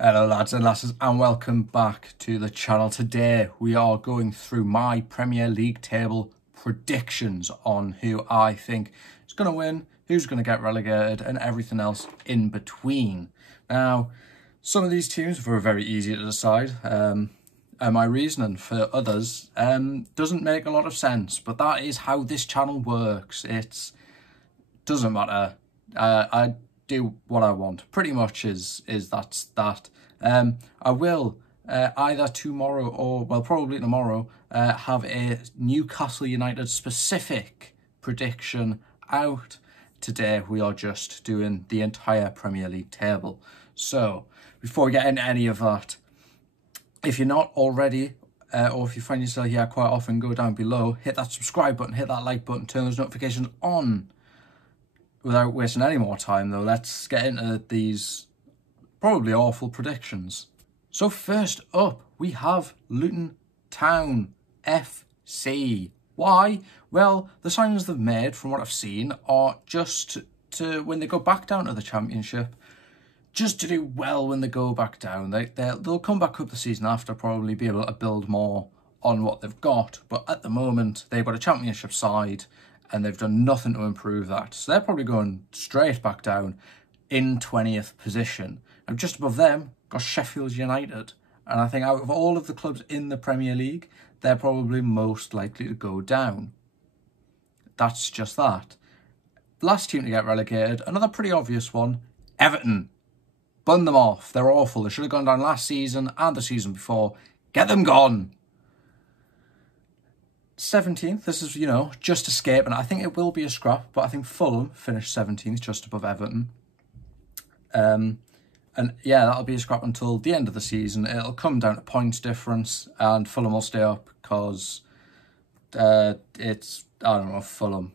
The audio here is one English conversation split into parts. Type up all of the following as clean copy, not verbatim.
Hello lads and lasses and welcome back to the channel. Today we are going through my Premier League table predictions on who I think is going to win, who's going to get relegated and everything else in between. Now, some of these teams were very easy to decide and my reasoning for others doesn't make a lot of sense, but that is how this channel works. It doesn't matter. I do what I want. Pretty much that's that. I will either tomorrow or, well, probably tomorrow, have a Newcastle United specific prediction out. Today we are just doing the entire Premier League table. So before we get into any of that, if you're not already, or if you find yourself here quite often, go down below, hit that subscribe button, hit that like button, turn those notifications on. Without wasting any more time though, let's get into these probably awful predictions. So first up, we have Luton Town FC. Why? Well, the signings they've made, from what I've seen, are just to, when they go back down to the Championship, just to do well when they go back down. They'll come back up the season after, probably be able to build more on what they've got. But at the moment, they've got a Championship side, and they've done nothing to improve that. So they're probably going straight back down in 20th position. And just above them, got Sheffield United. And I think out of all of the clubs in the Premier League, they're probably most likely to go down. That's just that. Last team to get relegated, another pretty obvious one, Everton. Bun them off. They're awful. They should have gone down last season and the season before. Get them gone. 17th, this is, just escaping. I think it will be a scrap, but I think Fulham finished 17th, just above Everton. And yeah, that'll be a scrap until the end of the season. It'll come down to points difference, and Fulham will stay up because it's, I don't know, Fulham.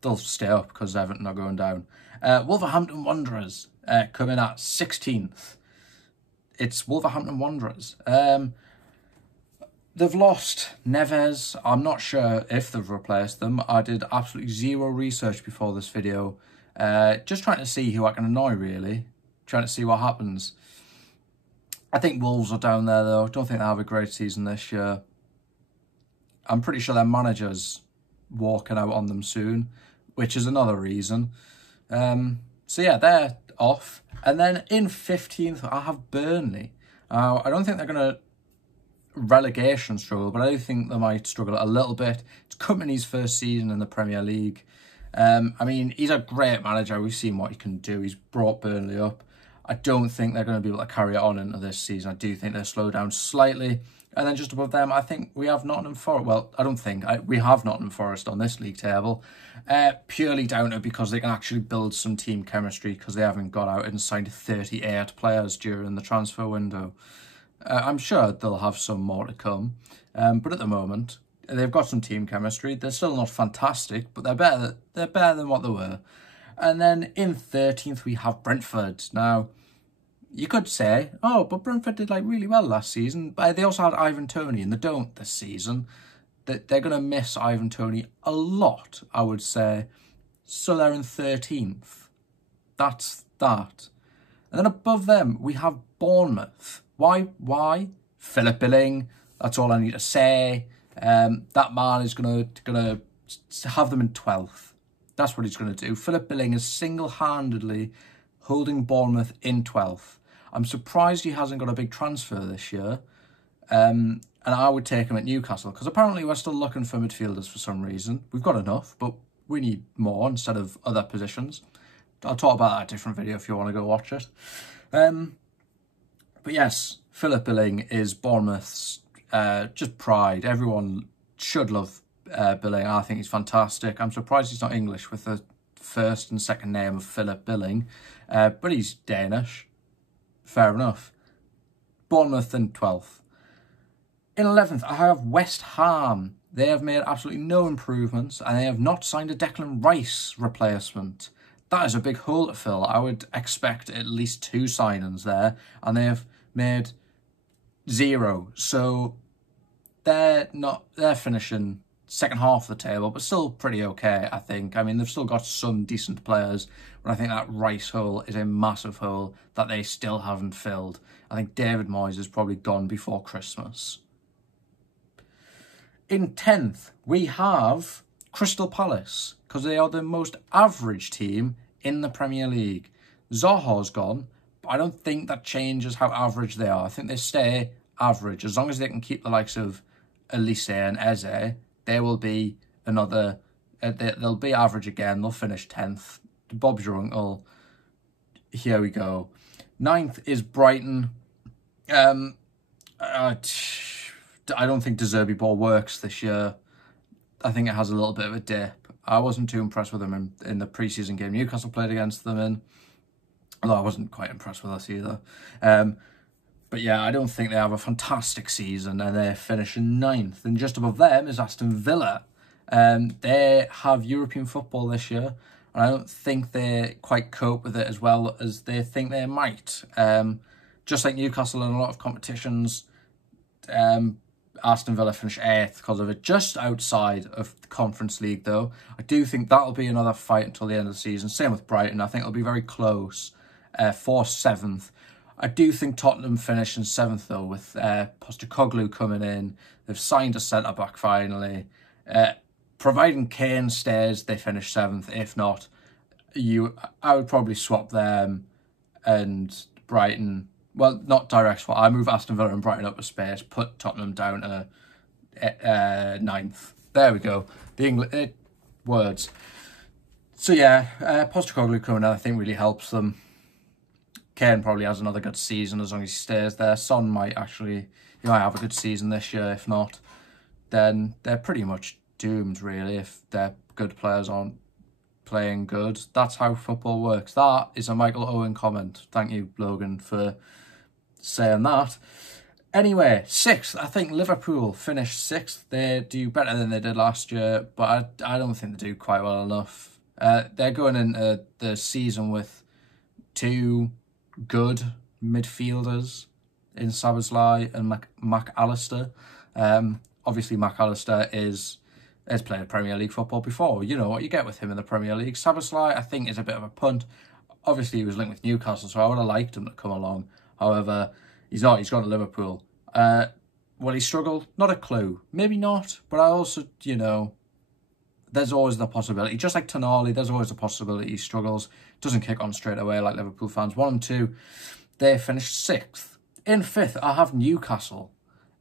They'll stay up because Everton are going down. Wolverhampton Wanderers come in at 16th. It's Wolverhampton Wanderers. They've lost Neves. I'm not sure if they've replaced them. I did absolutely zero research before this video. Just trying to see who I can annoy, really. Trying to see what happens. I think Wolves are down there, though. Don't think they have a great season this year. I'm pretty sure their manager's walking out on them soon, which is another reason. So yeah, they're off. And then in 15th, I have Burnley. I don't think they're going to relegation struggle, but I do think they might struggle a little bit. It's Kompany's first season in the Premier League. I mean, he's a great manager. We've seen what he can do. He's brought Burnley up. I don't think they're going to be able to carry it on into this season. I do think they'll slow down slightly. And then just above them, I think we have Nottingham Forest. Well, I don't think. We have Nottingham Forest on this league table. Purely down to because they can actually build some team chemistry because they haven't got out and signed 38 players during the transfer window. I'm sure they'll have some more to come. But at the moment, they've got some team chemistry. They're still not fantastic, but they're better than what they were. And then in 13th, we have Brentford. Now, you could say, oh, but Brentford did really well last season. But they also had Ivan Toney, and they don't this season. They're going to miss Ivan Toney a lot, I would say. So they're in 13th. That's that. And then above them, we have Bournemouth. Why? Philip Billing. That's all I need to say. That man is gonna have them in 12th. That's what he's gonna do. Philip Billing is single-handedly holding Bournemouth in 12th. I'm surprised he hasn't got a big transfer this year. And I would take him at Newcastle because apparently we're still looking for midfielders for some reason. We've got enough, but we need more instead of other positions. I'll talk about that in a different video if you want to go watch it. But yes, Philip Billing is Bournemouth's just pride. Everyone should love Billing. I think he's fantastic. I'm surprised he's not English with the first and second name of Philip Billing. But he's Danish. Fair enough. Bournemouth in 12th. In 11th, I have West Ham. They have made absolutely no improvements and they have not signed a Declan Rice replacement. That is a big hole to fill. I would expect at least 2 signings there, and they have made 0. So they're finishing second half of the table, but still pretty okay, I think. I mean, they've still got some decent players, but I think that right hole is a massive hole that they still haven't filled. I think David Moyes is probably gone before Christmas. In 10th, we have Crystal Palace, because they are the most average team in the Premier League. Zaha's gone, but I don't think that changes how average they are. I think they stay average. As long as they can keep the likes of Elise and Eze, they will be another... they'll be average again. They'll finish 10th. Bob's your uncle. Here we go. 9th is Brighton. I don't think De Zerbi ball works this year. I think it has a little bit of a dip. I wasn't too impressed with them in the pre-season game Newcastle played against them in. Although I wasn't quite impressed with us either. But yeah, I don't think they have a fantastic season, and they're finishing 9th. And just above them is Aston Villa. They have European football this year, and I don't think they quite cope with it as well as they think they might. Just like Newcastle in a lot of competitions, Aston Villa finished 8th because of it, just outside of the Conference League though. I do think that'll be another fight until the end of the season. Same with Brighton. I think it'll be very close for 7th. I do think Tottenham finish in 7th though, with Postecoglou coming in. They've signed a centre-back finally. Providing Kane stays, they finish 7th. If not, I would probably swap them and Brighton. Well, not direct swap. I move Aston Villa and Brighton up a space, put Tottenham down to 9th. There we go. The English words. So yeah, Postecoglou coming in, I think, really helps them. Kane probably has another good season as long as he stays there. Son might actually, have a good season this year. If not, then they're pretty much doomed, really, if their good players aren't playing good. That's how football works. That is a Michael Owen comment. Thank you, Logan, for saying that. Anyway, 6th, I think Liverpool finished 6th. They do better than they did last year, but I don't think they do quite well enough. They're going into the season with 2 good midfielders in Szoboszlai and McAllister. Obviously, McAllister has played Premier League football before. You know what you get with him in the Premier League. Szoboszlai, I think, is a bit of a punt. Obviously, he was linked with Newcastle, so I would have liked him to come along. However, he's not. He's gone to Liverpool. Will he struggle? Not a clue. Maybe not, but I also, there's always the possibility. Just like Tonali, there's always a possibility he struggles. Doesn't kick on straight away like Liverpool fans want him to. They finished 6th. In 5th, I have Newcastle.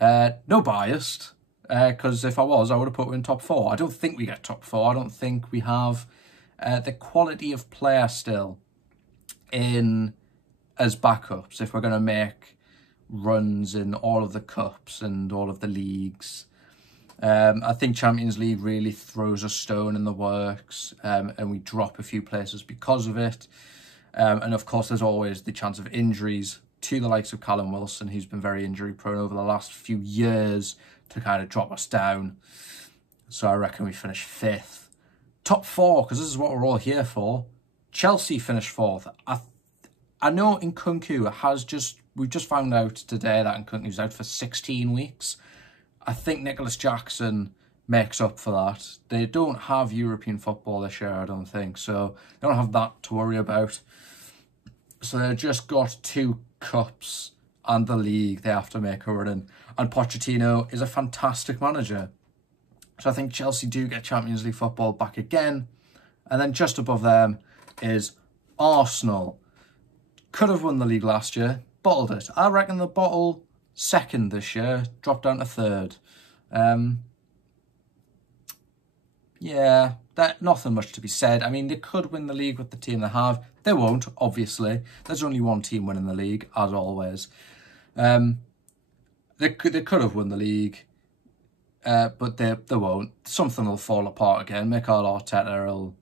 No biased, because if I was, I would have put them in top 4. I don't think we get top 4. I don't think we have the quality of player still in as backups if we're going to make runs in all of the cups and all of the leagues. I think Champions League really throws a stone in the works, and we drop a few places because of it. And of course, there's always the chance of injuries to the likes of Callum Wilson, who's been very injury prone over the last few years, to kind of drop us down. So I reckon we finish 5th. Top 4, because this is what we're all here for. Chelsea finished 4th. I know Nkunku we've just found out today that Nkunku's out for 16 weeks. I think Nicholas Jackson makes up for that. They don't have European football this year, I don't think, so they don't have that to worry about. So they've just got 2 cups and the league they have to make a run in. And Pochettino is a fantastic manager. So I think Chelsea do get Champions League football back again. And then just above them is Arsenal. Could have won the league last year, bottled it. I reckon they'll bottle 2nd this year, drop down to 3rd. Yeah, nothing much to be said. I mean, they could win the league with the team they have. They won't, obviously. There's only one team winning the league, as always. They could have won the league, but they won't. Something will fall apart again. Mikel Arteta will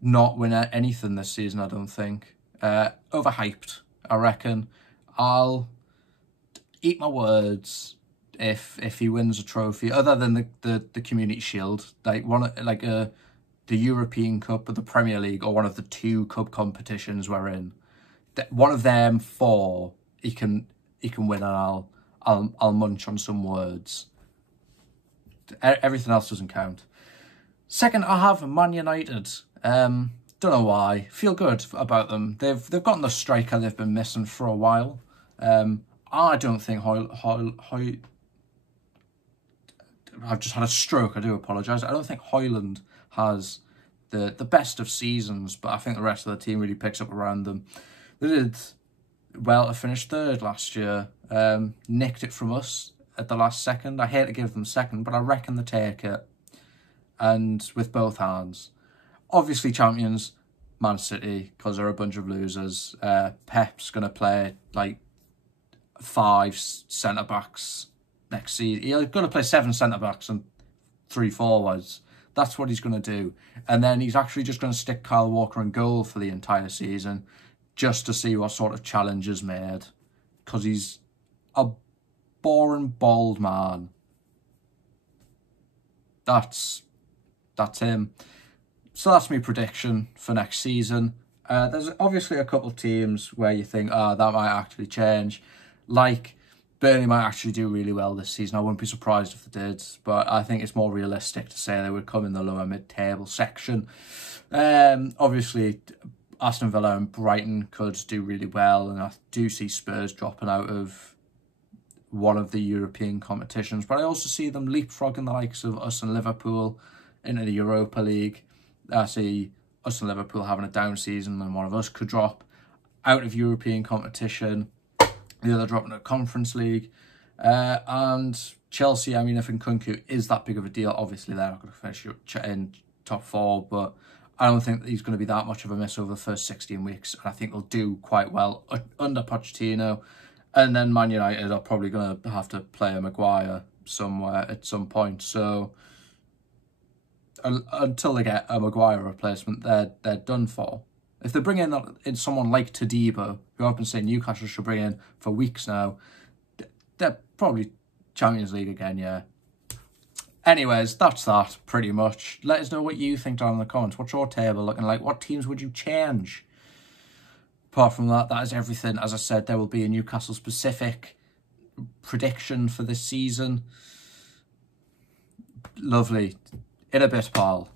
not win anything this season, I don't think. Overhyped, I reckon. I'll eat my words if he wins a trophy other than the Community Shield, the European Cup or the Premier League, or one of the 2 cup competitions we're in. One of them 4 he can win, and I'll munch on some words. Everything else doesn't count. Second, I have Man United. Don't know why. Feel good about them. They've gotten the striker they've been missing for a while. I don't think I've just had a stroke. I do apologise. I don't think Højlund has the best of seasons, but I think the rest of the team really picks up around them. They did well to finish third last year. Nicked it from us at the last second. I hate to give them second, but I reckon they take it. And with both hands. Obviously champions, Man City, because they're a bunch of losers. Pep's going to play like 5 centre-backs next season. He's going to play 7 centre-backs and 3 forwards. That's what he's going to do. And then he's actually just going to stick Kyle Walker in goal for the entire season just to see what sort of challenge is made. Because he's a boring, bald man. That's him. So that's my prediction for next season. There's obviously a couple of teams where you think, that might actually change. Like, Burnley might actually do really well this season. I wouldn't be surprised if they did. But I think it's more realistic to say they would come in the lower mid-table section. Obviously, Aston Villa and Brighton could do really well. And I do see Spurs dropping out of one of the European competitions. But I also see them leapfrogging the likes of us and Liverpool into the Europa League. I see us and Liverpool having a down season and one of us could drop out of European competition. The other dropping to Conference League. And Chelsea, I mean, if Nkunku is that big of a deal, obviously they're not going to finish in top 4, but I don't think he's going to be that much of a miss over the first 16 weeks. And I think they'll do quite well under Pochettino. And then Man United are probably going to have to play a Maguire somewhere at some point. So until they get a Maguire replacement, they're done for. If they bring in someone like Todibo, who I've been saying Newcastle should bring in for weeks now, they're probably Champions League again, yeah. Anyways, that's that, pretty much. Let us know what you think down in the comments. What's your table looking like? What teams would you change? Apart from that, that is everything. As I said, there will be a Newcastle-specific prediction for this season. Lovely. In a bit, pal.